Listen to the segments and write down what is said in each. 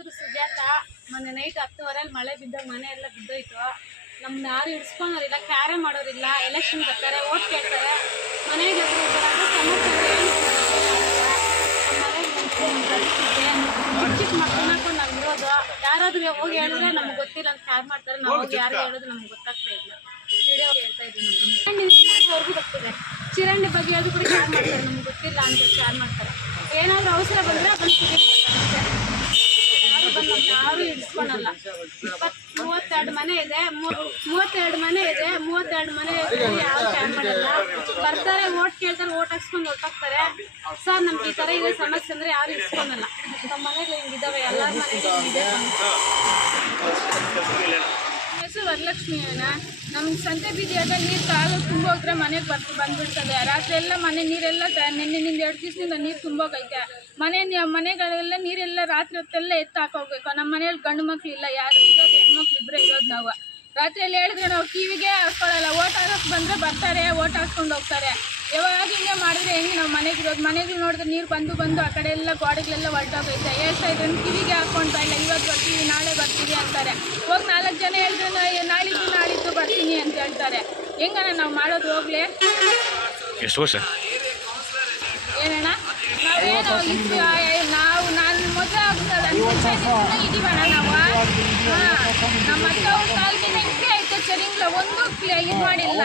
ಹೆಸರು ಸುಜಾತ. ಮೊನ್ನೆ ನೈಟ್ 10:30 ಮಳೆ ಬಿದ್ದಾಗ ಮನೆ ಎಲ್ಲ ಬಿದ್ದೋಯ್ತು. ನಮ್ನ ಯಾರು ಹಿಡ್ಸ್ಕೊಳೋರಿಲ್ಲ, ಕ್ಯಾರೆ ಮಾಡೋರಿಲ್ಲ. ಎಲೆಕ್ಷನ್ ಬರ್ತಾರೆ, ಓಟ್ ಕೇಳ್ತಾರೆ, ಮನೆಗೆ ಚಿಕ್ಕ ಮಕ್ಕಳನ್ನ ಹಾಕೊಂಡು ನಾವು ಇರೋದು. ಯಾರಾದ್ರೂ ಹೋಗಿ ಹೇಳಿದ್ರೆ ನಮ್ಗೆ ಗೊತ್ತಿಲ್ಲ ಅಂತ ಕ್ಯಾರ್ ಮಾಡ್ತಾರೆ. ನಾವು ಹೋಗಿ ಯಾರಿಗೆ ಹೇಳಿದ್ರೆ ನಮ್ಗೆ ಗೊತ್ತಾಗ್ತಾ ಇಲ್ಲ. ವಿಡಿಯೋ ಹೇಳ್ತಾ ಇದ್ದೀವಿ. ಮನೆವರೆಗೂ ಬರ್ತಿದೆ. ಚಿರಂಡಿ ಬಗ್ಗೆ ಅದು ಕೂಡ ಕ್ಯಾರ್ ಮಾಡ್ತಾರೆ, ನಮ್ಗೆ ಗೊತ್ತಿಲ್ಲ ಅಂತ ಕ್ಯಾರ್ ಮಾಡ್ತಾರೆ. ಏನಾದರೂ ಅವಸರ ಬಂದರೆ ಯಾರು ಹಿಡಿಸ್ಕೊಳಲ್ಲ. 32 ಮನೆ ಇದೆ, 32 ಮನೆ ಇದೆ, 32 ಮನೆ ಯಾರು ಕ್ಯಾರ್ ಮಾಡಲ್ಲ. ಬರ್ತಾರೆ, ಓಟ್ ಕೇಳ್ತಾರೆ, ಓಟ್ ಹಾಕ್ಸ್ಕೊಂಡು ಹೊರಟಾಗ್ತಾರೆ. ಸರ್ ನಮ್ಗೆ ಈ ಥರ ಇದೆ ಸಮಸ್ಯೆ ಅಂದರೆ ಯಾರು ಹಿಡ್ಸ್ಕೊಳಲ್ಲ. ನಮ್ಮ ಮನೆಗಳು ಹಿಂಗಿದ್ದಾವೆ, ಎಲ್ಲರ ಮನೆಗೂ ಇದೆ. ಹೆಸರು ವರಲಕ್ಷ್ಮಿನ. ನಮ್ಮ ಸಂತೆ ಬೀದಿಯಾಗ ನೀರು ಕಾಲು ತುಂಬೋದ್ರೆ ಮನೆಗೆ ಬಂದ್ಬಿಡ್ತದೆ. ರಾತ್ರಿ ಎಲ್ಲ ಮನೆ ನೀರೆಲ್ಲ ನಿನ್ನಿಂದ 2 ದಿವಸದಿಂದ ನೀರು ತುಂಬೋಗೈತೆ. ಮನೆಗಳೆಲ್ಲ ನೀರೆಲ್ಲ ರಾತ್ರಿ ಹೊತ್ತೆಲ್ಲ ಹಾಕೋಗ್ಬೇಕು. ನಮ್ಮ ಮನೆಯಲ್ಲಿ ಗಂಡು ಮಕ್ಳು ಇಲ್ಲ, ಯಾರು ಇರೋದು ಹೆಣ್ಮಕ್ಳು ಇಬ್ಬರೇ ಇರೋದು. ನಾವು ರಾತ್ರಿಯಲ್ಲಿ ಹೇಳಿದ್ರೆ ನಾವು ಕಿವಿಗೆ ಹಾಕ್ಕೊಳ್ಳಲ್ಲ. ಓಟ್ ಹಾಕಕ್ಕೆ ಬಂದರೆ ಬರ್ತಾರೆ, ಓಟ್ ಹಾಕ್ಕೊಂಡು ಹೋಗ್ತಾರೆ. ಯಾವಾಗ ಹಿಂಗೆ ಮಾಡಿದ್ರೆ ಹೆಂಗೆ ನಾವು ಮನೆಗಿರೋದು? ಮನೆಗಳು ನೋಡಿದ್ರೆ ನೀರು ಬಂದು ಆ ಕಡೆ ಎಲ್ಲ ಗೋಡೆಗಳೆಲ್ಲ ಹೊರಟೋಗೈತೆ. ಹೇಳ್ತಾ ಇದ್ರೆ ಕಿವಿಗೆ ಹಾಕ್ಕೊಳ್ತಾ ಇಲ್ಲ, ಇವತ್ತು ಬರ್ತೀವಿ ನಾಳೆ ಬರ್ತೀವಿ ಅಂತಾರೆ. ಹೋಗಿ 4 ಜನ ಹೇಳಿದ್ರೆ ನಾಳಿದ್ದು ಬರ್ತೀನಿ ಅಂತ ಹೇಳ್ತಾರೆ. ಹೆಂಗಣ್ಣ ನಾವು ಮಾಡೋದು? ಹೋಗ್ಲಿ. ಎಷ್ಟು ವರ್ಷ ಏನಣ್ಣ ನಾನು ಮೊದಲು ಇದೀವಣ್ಣ ನಾವು. ನಮ್ಮ ಅಕ್ಕ ಅವ್ರ ಕಾಲದಿಂದ ಹಿಂಗೆ ಐತೆ. ಸರಿಂಗ್ಲ ಒಂದು ಇದು ಮಾಡಿಲ್ಲ.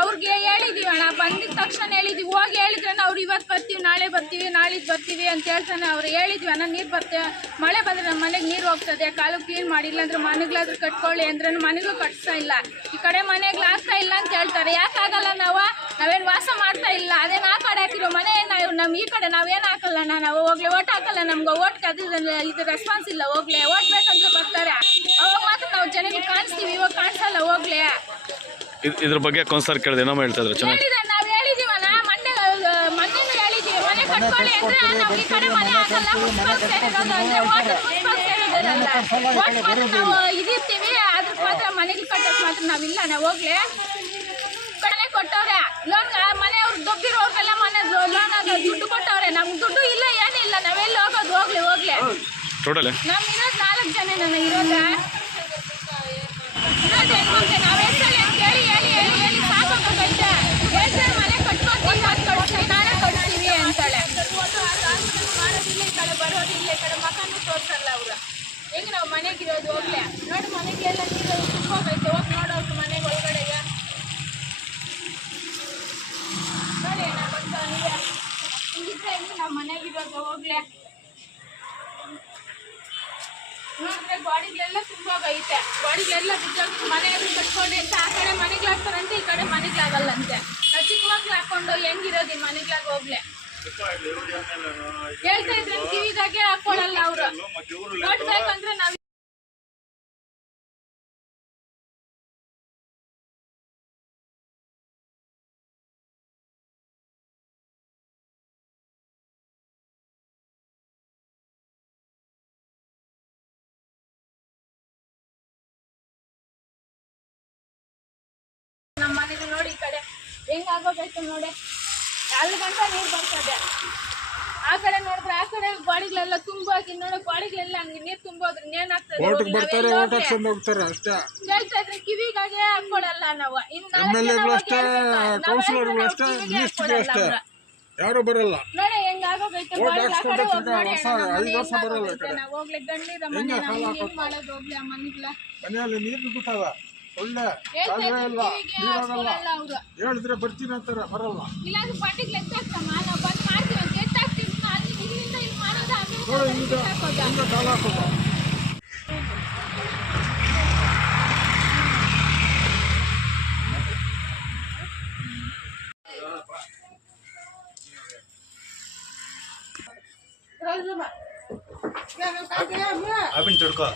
ಅವ್ರಿಗೆ ಹೇಳಿದೀವಣ್ಣ, ಬಂದಿದ ತಕ್ಷಣ ಹೇಳಿದ್ವಿ. ಹೋಗಿ ಹೇಳಿದ್ರೆ ಅವ್ರು ಇವತ್ತು ಬರ್ತೀವಿ, ನಾಳೆ ಬರ್ತೀವಿ, ನಾಳಿದ್ದು ಬರ್ತೀವಿ ಅಂತ ಹೇಳ್ತಾನೆ. ಅವ್ರು ಹೇಳಿದ್ವಿ ಅಣ್ಣ ನೀರು ಬರ್ತೇವೆ, ಮಳೆ ಬಂದರೆ ನಮ್ಮ ಮನೆಗೆ ನೀರು ಹೋಗ್ತದೆ, ಕಾಲು ಕ್ಲೀನ್ ಮಾಡಿಲ್ಲ ಅಂದ್ರೆ ಮನೆಗಳಾದ್ರೂ ಕಟ್ಕೊಳ್ಳಿ ಅಂದ್ರೆ ಮನೆಗೂ ಕಟ್ಸ್ತಾ ಇಲ್ಲ. ಈ ಕಡೆ ಮನೆಗಳು ಆಗ್ತಾ ಇಲ್ಲ ಅಂತ ಹೇಳ್ತಾರೆ. ಯಾಕಾಗಲ್ಲ? ನಾವೇನು ವಾಸ ಮಾಡ್ತಾ ಇಲ್ಲ, ಅದೇನು ಆ ಕಡೆ ಹಾಕಿರೋ ಮನೆ ನಮ್ಮ ಈ ಕಡೆ ನಾವೇನು ಹಾಕಲ್ಲಣ್ಣ. ನಾವು ಹೋಗ್ಲಿ ಓಟ್ ಹಾಕಲ್ಲ. ನಮ್ಗೆ ಓಟ್ ಇದು ರೆಸ್ಪಾನ್ಸ್ ಇಲ್ಲ. ಹೋಗ್ಲಿ ಓಟ್ ಬೇಕಂದ್ರೆ ಬರ್ತಾರೆ, ಅವಾಗ ಮಾತ್ರ ನಾವು ಜನರಿಗೆ ಕಾಣಿಸ್ತೀವಿ. ಇವಾಗ ಕಾಣಿಸಲ್ಲ. ಹೋಗ್ಲಿ. ಇದ್ರ ಬಗ್ಗೆ ಕೌನ್ಸಿಲರ್ ಕೇಳಿದೆ, ಏನೋ ಹೇಳ್ತಾ ಇದ್ರು. ಚೆನ್ನಾಗಿ ನಾವು ಹೇಳಿದೀವಣ್ಣ, ಮೊನ್ನೆ ಹೇಳಿದೀವಿ ಮನೆ ಕಟ್ಕೊಳ್ಳಿ ಅಂದ್ರೆ ನಾವು ಈ ಕಡೆ ಮನೆ ಹಾಕಲ್ಲ. ನಾವು ಇದಿರ್ತೀವಿ, ಅದಕ್ಕೆ ಮಾತ್ರ ಮನೆಗೆ ಕಟ್ಟಕ್ಕೆ ಮಾತ್ರ ನಾವಿಲ್ಲ. ನಾವು ಹೋಗ್ಲಿ ಕಡೆ ಕೊಟ್ಟವ್ರೆ ಲೋನ್. ಮನೆಯವ್ರು ದೊಬ್ಬಿರೋರ್ಗೆಲ್ಲ ಮನೆ ಲೋನ್ ದುಡ್ಡು ಕೊಟ್ಟವ್ರೆ. ನಮ್ಗೆ ದುಡ್ಡು ಇಲ್ಲ, ಏನಿಲ್ಲ. ನಾವೆಲ್ಲ ಹೋಗೋದು? ಹೋಗ್ಲಿ. ಟೋಟಲ್ ನಮ್ಗೆ ಇರೋದು 4 ಜನ ಇರೋದ. ನಾವು ಹೆಸರಲ್ಲಿ ಕೇಳಿ ಹೇಳಿ ಸಾಕಾಗೈತೆ. ಹೇಳ್ತಾರೆ ಮನೆ ಕಟ್ಕೊಡ್ತೀವಿ, ನಾಳೆ ಕೊಡ್ತೀವಿ ಅಂತಾಳೆ. ಮಾಡೋದಿಲ್ಲ, ಈ ಕಡೆ ಬರೋದಿಲ್ಲ, ಈ ಕಡೆ ಮಕ್ಕಳನ್ನು ತೋರಿಸಲ್ಲ ಅವರು. ಹೆಂಗೆ ನಾವು ಮನೆಗಿರೋದು? ಹೋಗ್ಲಿ ನೋಡಿ, ಮನೆಗೆಲ್ಲ ನೀರು ತುಂಬೋಗೈತೆ. ಹೋಗಿ ನೋಡೋರು ಮನೆಗೆ ಒಳಗಡೆಗೆ ನೋಡಿ. ಹಿಂಗಿದ್ರೆ ಹೆಂಗೆ ನಾವು ಮನೆಗಿರೋದು? ಹೋಗ್ಲಿ ನೋಡಿದ್ರೆ ಗಾಡಿಗಳೆಲ್ಲ ತುಂಬೋಗೈತೆ. ಗಾಡಿಗಳೆಲ್ಲ ಬಿದ್ದೋಗಿ ಮನೆಯಲ್ಲಿ ಕಟ್ಕೊಂಡು ಅಂತ ಆ ಕಡೆ ಮನೆಗಳಾಗ್ತಾರಂತೆ, ಈ ಕಡೆ ಮನೆಗಳಾಗಲ್ಲಂತೆ. ನಾವು ಚಿಕ್ಕ ಮಕ್ಳು ಹಾಕೊಂಡು ಹೆಂಗಿರೋದು ಈ ಮನೆಗಳಾಗ? ಹೋಗ್ಲಿ ಹೇಳ್ತಾ ಇದ್ರೆ ಕಿವಿದಾಗೆ ಹಾಕೊಳ್ಳಲ್ಲ ಅವರು. ನೋಡ್ಬೇಕಂದ್ರೆ ನಾವು ನಮ್ಮ ಮನೆಗೆ ನೋಡಿ ಈ ಕಡೆ ಹೆಂಗಾಗೋಗೈತೆ ನೋಡಿ. 2 ಗಂಟೆ ನೀರು ಬರ್ತದೆ. ಆ ಕಡೆ ನೋಡಿದ್ರೆ ಆ ಕಡೆ ಗಾಡಿಗಳೆಲ್ಲ ತುಂಬೋಗಿ ನೋಡಿ. ಗಾಡಿಗಳೆಲ್ಲ ಹಂಗೆ ನೀರು ತುಂಬೋದ್ರೆ ಏನಾಗ್ತದೆ? ಹೇಳ್ತಾ ಇದ್ರೆ ಕಿವಿಗಾಗೆ ಹಾಕೊಳಲ್ಲ ನಾವು. ಯಾರು ಬರಲ್ಲ ನೋಡಿ ಹೆಂಗಾಗೋಗೈತೆ. ನಾವು ಹೋಗ್ಲಿ ಗಂಡಿರ ಮನೆ ಮಾಡೋದು? ಹೋಗ್ಲಿ ಆ ಮನೆಗಳ ಮನೆಯಲ್ಲಿ ನೀರು ನುಗ್ಗುತ್ತಾವ. ಒಳ್ಳೆ ಹೇಳಿದ್ರೆ ಬರ್ತೀನಿ ಅಂತಾರೆ, ಬರಲ್ಲ. ಇಲ್ಲಾಂದ್ರೆ ಬಂಡಿಗೆ ಎತ್ತಾಕ್ತಮ್ಮ, ನಾವು ಬಂದ್ ಮಾಡ್ತೀವಿ ಅಂತ ಎತ್ತಾಕ್ತೀವಿ. ಇಲ್ಲಿಂದ ಇಲ್ಲಿ ಮಾಡೋದು ಆಮೇಲೆ ಕಾಲ ಹಾಕೋದು. ಅಭಿನ್ ತಿಳ್ಕೊ.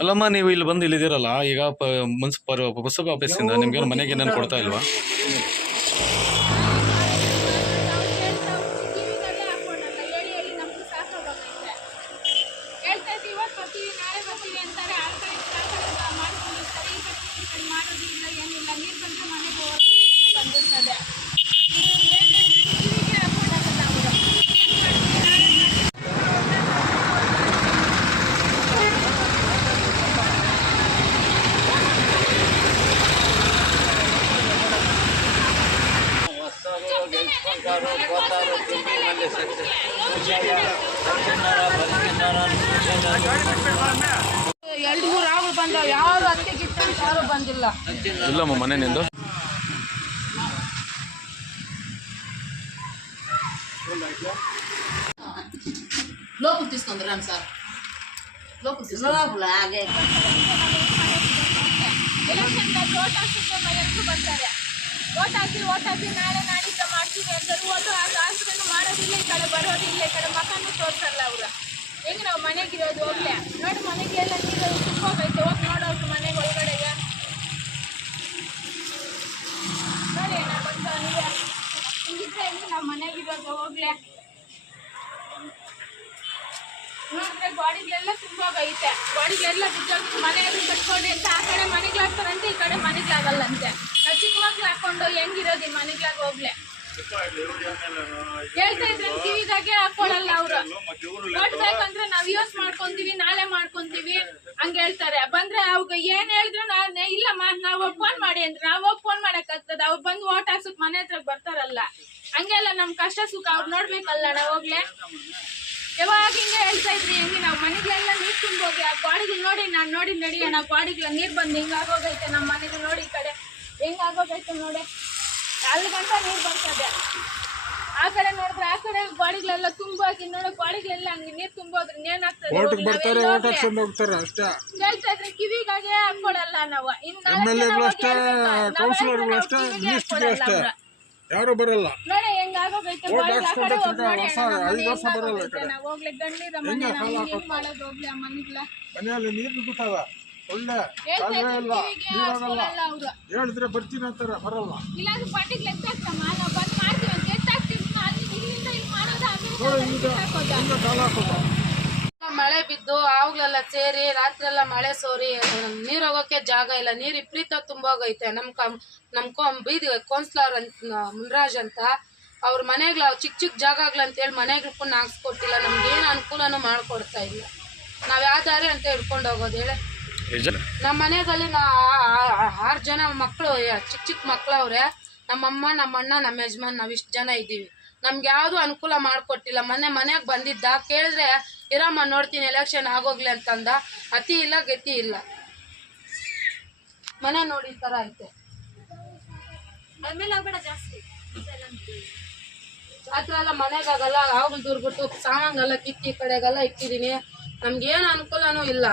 ಅಲ್ಲಮ್ಮ, ನೀವು ಇಲ್ಲಿ ಬಂದು ಇಲ್ಲಿದ್ದೀರಲ್ಲ ಈಗ, ಪುಸ್ತಕ ಆಫೀಸಿಂದ ನಿಮ್ಗೇನು ಮನೆಗೆ ಏನೇನು ಕೊಡ್ತಾ ಇಲ್ವಾ? ಎರಡು ಮೂರು ಆಗಳು ಬಂದವ, ಯಾರು ಅತ್ತೆ ಗಿಟ್ಟ ಯಾರು ಬಂದಿಲ್ಲ. ಇಲ್ಲಮ್ಮ ಮನೆ ನಿಂದು లోపల తీసుకుందరాను సార్, లోపల తీసుకుని ಎಲೆಕ್ಷನ್ ಓಟ್ ಹಾಕಿದ್ರೆ ಎಲ್ಲರೂ ಬರ್ತಾರೆ. ಓಟ್ ಹಾಕಿ ನಾಳೆ ನಾಡಿದ್ದ ಮಾಡ್ತೀವಿ ಅಂತಾರೆ. ಓಟು ಹಾಕಿದ್ರು ಮಾಡೋದಿಲ್ಲ, ಈ ಕಡೆ ಬರೋದಿಲ್ಲ, ಈ ಕಡೆ ಮಕ್ಕಳನ್ನು ತೋರ್ಸಲ್ಲ ಅವ್ರು. ಹೆಂಗೆ ನಾವು ಮನೆಗಿರೋದು ಹೋಗ್ಲೆ ನೋಡಿ, ಮನೆಗೆಲ್ಲ ನೀರು ತುಂಬೋಗೈತೆ, ಹೋಗಿ ನೋಡೋರು ಮನೆಗೆ ಒಳಗಡೆಗೆ ನೋಡಿ. ಹಿಂಗಿದ್ರೆ ಹೆಂಗೆ ನಾವು ಮನೆಗಿರೋದು ಹೋಗ್ಲೆ ನೋಡಿದ್ರೆ ಗಾಡಿಗಳೆಲ್ಲ ತುಂಬೋಗೈತೆ, ಗಾಡಿಗಳೆಲ್ಲ ಬಿದ್ದೋಗಿ ಮನೆಯಲ್ಲಿ ಕಟ್ಕೊಂಡು ಅಂತ ಆ ಕಡೆ ಮನೆಗಳಾಗ್ತಾರಂತೆ, ಈ ಕಡೆ ಮನೆಗಳಾಗಲ್ಲಂತೆ. ನಾವು ಚಿಕ್ಕ ಮಕ್ಳು ಹಾಕೊಂಡು ಹೆಂಗಿರೋದು ಈ ಮನೆಗಳಾಗ ಹೋಗ್ಲೆ ಹೇಳ್ತಾ ಇದ್ರೆ ಕಿವಿದಾಗೆ ಹಾಕೊಳ್ಳಲ್ಲ ಅವ್ರು. ನೋಡ್ಬೇಕಂದ್ರೆ ನಾವ್ ಯೂಸ್ ಮಾಡ್ಕೊಂತೀವಿ, ನಾಳೆ ಮಾಡ್ಕೊಂತೀವಿ ಹಂಗ ಹೇಳ್ತಾರೆ. ಬಂದ್ರೆ ಅವ್ಗ ಏನ್ ಹೇಳಿದ್ರು ಇಲ್ಲಮ್ಮ ನಾವು ಫೋನ್ ಮಾಡಿ ಅಂದ್ರೆ ನಾವು ಫೋನ್ ಮಾಡಕ್ ಆಗ್ತದ. ಅವ್ರು ಬಂದು ಓಟ್ ಹಾಕ್ಸಕ್ ಮನೆ ಹತ್ರ ಬರ್ತಾರಲ್ಲ, ಹಂಗೆಲ್ಲ ನಮ್ ಕಷ್ಟ ಸುಖ ಅವ್ರು ನೋಡ್ಬೇಕಲ್ಲ ನಾವು ಹೋಗ್ಲೆ. ಯಾವಾಗ ಹಿಂಗೆ ಹೇಳ್ತಾ ಇದ್ರಿ, ಹೆಂಗೆ ನಾವು ಮನೆಗೆಲ್ಲ ನೀರು ತುಂಬೋಗಿ ಆ ಗಾಡಿಗಳು ನೋಡಿ ನಾನು ನೋಡಿ ನಡಿಯೋಣ, ಗಾಡಿಗಳ ನೀರು ಬಂದು ಹಿಂಗಾಗೋಗೈತೆ. ನಮ್ಮ ಮನೆಗೆ ನೋಡಿ ಈ ಕಡೆ ಹೆಂಗಾಗೋಗೈತೆ ನೋಡಿ, ಅಲ್ಲಿ ಗಂಟ ನೀರು ಬರ್ತದೆ. ಆ ಕಡೆ ನೋಡಿದ್ರೆ ಆ ಕಡೆ ಗಾಡಿಗಳೆಲ್ಲ ತುಂಬೋಗಿ ನೋಡಿ, ಗಾಡಿಗಳೆಲ್ಲ ಹಂಗೆ ನೀರು ತುಂಬೋದ್ರೆ ಏನಾಗ್ತದೆ ಓಟಿಗೆ ಬರ್ತಾರೆ, ಓಟ್ ಹಾಕ್ಸ್ಕೊಂಡು ಹೋಗ್ತಾರೆ ಅಷ್ಟೇ. ಹೇಳ್ತಾ ಇದ್ರೆ ಕಿವಿಗಾಗೆ ಹಾಕೊಳಲ್ಲ ನಾವು. MLA ಅಷ್ಟೇ, ಕೌನ್ಸಿಲರ್ಗಳು ಅಷ್ಟೇ, ಮಿನಿಸ್ಟ್ರಿಗೆ ಅಷ್ಟೇ, ಯಾರು ಬರಲ್ಲ. ನೋಡಿ ಹೆಂಗಾಗೋಗೈತೆ ಓಟ್ ಹಾಕ್ಸ್ಕೊಂಡ್ರೆ ವರ್ಷ 5 ವರ್ಷ ಬರಲ್ಲ ಈ ಕಡೆ. ನಾವು ಹೋಗ್ಲಿ ಗಂಡಿರ ಮನೆ ನಾವು ಏನ್ ಮಾಡೋದು ಹೋಗ್ಲಿ ಆ ಮನೆಗಳ ಮನೆಯಲ್ಲಿ ನೀರು ನುಗ್ಗುತ್ತಾವ, ಒಳ್ಳೆ ಹೇಳ್ತಾ ಕಾಲುವೆ ಇಲ್ಲ, ಕಿವಿಗೆ ನೀರಾಗಲ್ಲ. ಹಾಕೊಳಲ್ಲ ಅವ್ರು. ಹೇಳಿದ್ರೆ ಬರ್ತೀನಿ ಅಂತಾರೆ, ಬರಲ್ಲ. ಇಲ್ಲಾಂದ್ರೆ ಪಟ್ಟಿಗೆ ಎತ್ತಾಕ್ತಮ್ಮ, ನಾವು ಬಂದ್ ಮಾಡ್ತೀವಿ ಅಂತ ಎತ್ತಾಕ್ತೀವಿ. ಅಲ್ಲಿ ಇಲ್ಲಿಂದ ಇಲ್ಲಿ ಮಾಡೋದು, ನೋಡಿ ಆಮೇಲೆ ಈಗ ಹಿಂಗೆ ಕಾಲ ಹಾಕೋದು. ಮಳೆ ಬಿದ್ದು ಆವುಗಳೆಲ್ಲ ಸೇರಿ ರಾತ್ರಿ ಎಲ್ಲ ಮಳೆ ಸೋರಿ ನೀರ್ ಹೋಗೋಕೆ ಜಾಗ ಇಲ್ಲ. ನೀರ್ ವಿಪರೀತ ತುಂಬೋಗೈತೆ. ನಮ್ ಬೀದಿ ಕೌನ್ಸಿಲರ್ ಅಂತ ಮುನ್ರಾಜ್ ಅಂತ, ಅವ್ರ ಮನೆಗಳ ಚಿಕ್ಕ ಜಾಗಗಳಂತೇಳಿ ಮನೆಗಳು ಪುಣ್ಯ ಹಾಕ್ಸ್ಕೊಟ್ಟಿಲ್ಲ. ನಮ್ಗೇನು ಅನುಕೂಲನೂ ಮಾಡ್ಕೊಡ್ತಾ ಇಲ್ಲ. ನಾವ್ ಯಾವ ದಾರಿ ಅಂತ ಹಿಡ್ಕೊಂಡು ಹೋಗೋದು ಹೇಳಿ. ನಮ್ಮ ಮನೆಯಲ್ಲಿ 6 ಜನ ಮಕ್ಕಳು, ಚಿಕ್ಕ ಮಕ್ಳವ್ರೆ. ನಮ್ಮಮ್ಮ, ನಮ್ಮಣ್ಣ, ನಮ್ಮ ಯಜಮಾನ್, ನಾವ್ ಇಷ್ಟು ಜನ ಇದ್ದೀವಿ. ನಮ್ಗೆ ಯಾವ್ದು ಅನುಕೂಲ ಮಾಡ್ಕೊಟ್ಟಿಲ್ಲ. ಮನೆಗೆ ಬಂದಿದ್ದ ಕೇಳಿದ್ರೆ ಇರಮ್ಮ ನೋಡ್ತೀನಿ ಎಲೆಕ್ಷನ್ ಆಗೋಗ್ಲಿ ಅಂತಂದ. ಅತಿ ಇಲ್ಲ ಗತಿ ಇಲ್ಲ. ಮನೆ ನೋಡಿ ಈ ತರ ಐತೆ. ಹತ್ರ ಎಲ್ಲ ಮನೆಗಾಗಲ್ಲ, ಆವಾಗ ದುರ್ಬಿಟ್ಟು ಸಾಮಾನೆಲ್ಲ ಕಿತ್ತಿ ಈ ಕಡೆಗೆಲ್ಲ ಇಕ್ಕಿದೀನಿ. ನಮ್ಗೇನು ಅನುಕೂಲನೂ ಇಲ್ಲ.